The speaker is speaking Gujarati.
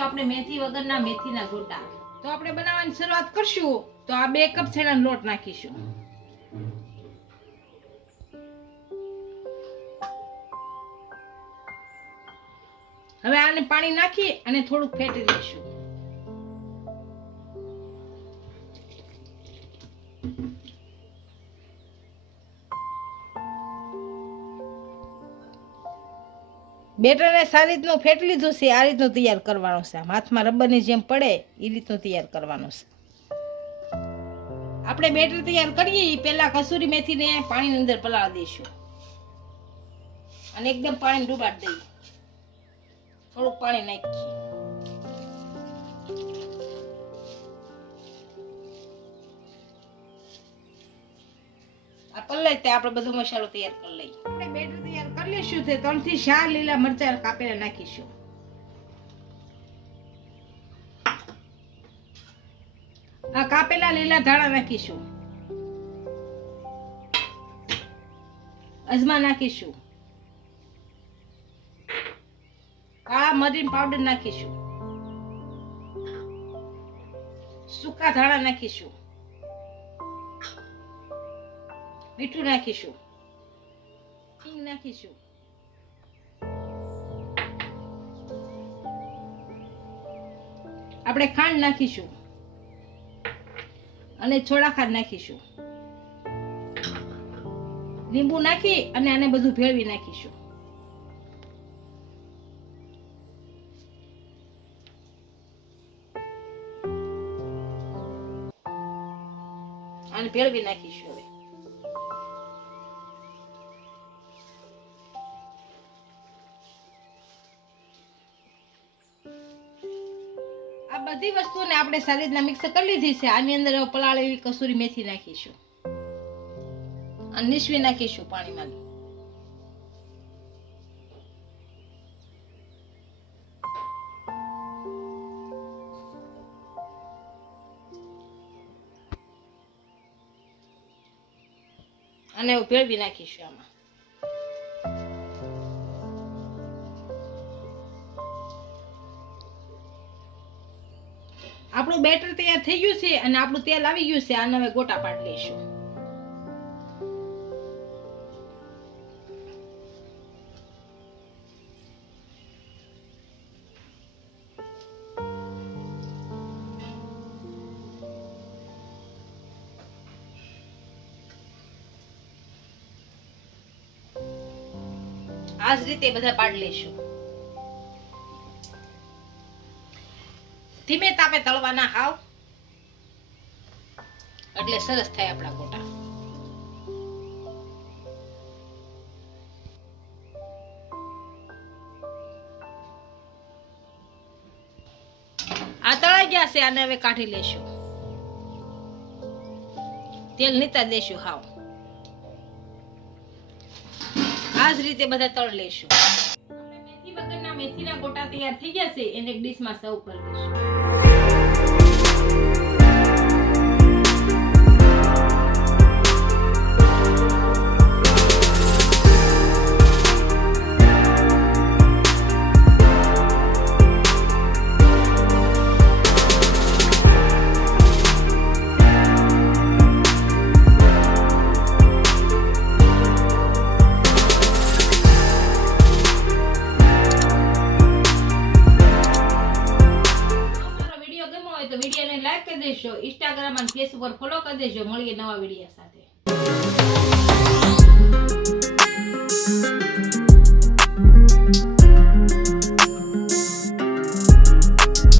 બનાવશું આપણે મેથી વગરના મેથીના ગોટા. તો આપણે બનાવવાની શરૂઆત કરશું. તો આ 2 કપ ચણાનો લોટ નાખીશું. હવે આને પાણી નાખી અને થોડુંક ફેટી લઈશું. બેટરને સારી રીતનું ફેટી લીધું છે. આ રીતનું તૈયાર કરવાનું છે. હાથમાં રબરની જેમ પડે એ રીતનું તૈયાર કરવાનું છે. આપણે બેટર તૈયાર કરીએ પહેલા કસૂરી મેથીને પાણીની અંદર પલાળી દઈશું અને એકદમ પાણી ડૂબાડી દઈએ. થોડુંક પાણી નાખીએ. આ પલ્લે તે આપણે બધો મસાલો તૈયાર કરી લઈએ. આપણે બેટર તૈયાર કરી લઈશું. તે 3 થી 4 લીલા મરચાં કાપેલા નાખીશું. આ કાપેલા લીલા ધાણા નાખીશું. અજમા નાખીશું. કાળા મરીન પાવડર નાખીશું. સૂકા ધાણા નાખીશું. મીઠું નાખીશું. હિંગ નાખીશું. આપણે ખાંડ નાખીશું અને થોડા ખાંડ નાખીશું. લીંબુ નાખી અને આને બધું ભેળવી નાખીશું. આને ભેળવી નાખીશું. હવે આ બધી વસ્તુને આપણે સારી રીતના મિક્સ કરી લીધી છે. આની અંદર પલાળેલી કસૂરી મેથી નાખીશું અને નીસવી નાખીશું પાણીમાં. અને ભેળવી નાખીશું આમાં. આપણું બેટર તૈયાર થઈ ગયું છે અને આપણું તેલ આવી ગયું છે. આને હવે ગોટા પાડી લઈશું. આ જ રીતે બધા પાડી લઈશું. ધીમે તાપે તળવાના હાવ એટલે સરસ થાય આપણા ગોટા. આ તળાઈ ગયા છે. આને હવે કાઢી લેશું. તેલ નીતા દેશું હાવ. આ જ રીતે બધા તળ લેશું. આપણે મેથી વગરના મેથીના ગોટા તૈયાર થઈ ગયા છે. એને એક ડીશમાં સર્વ કરી લઈશું. તો વિડીયોને લાઈક કરી દેજો. ઇન્સ્ટાગ્રામ અને ફેસબુક પર ફોલો કરી દેજો. મળીએ નવા વિડીયો સાથે.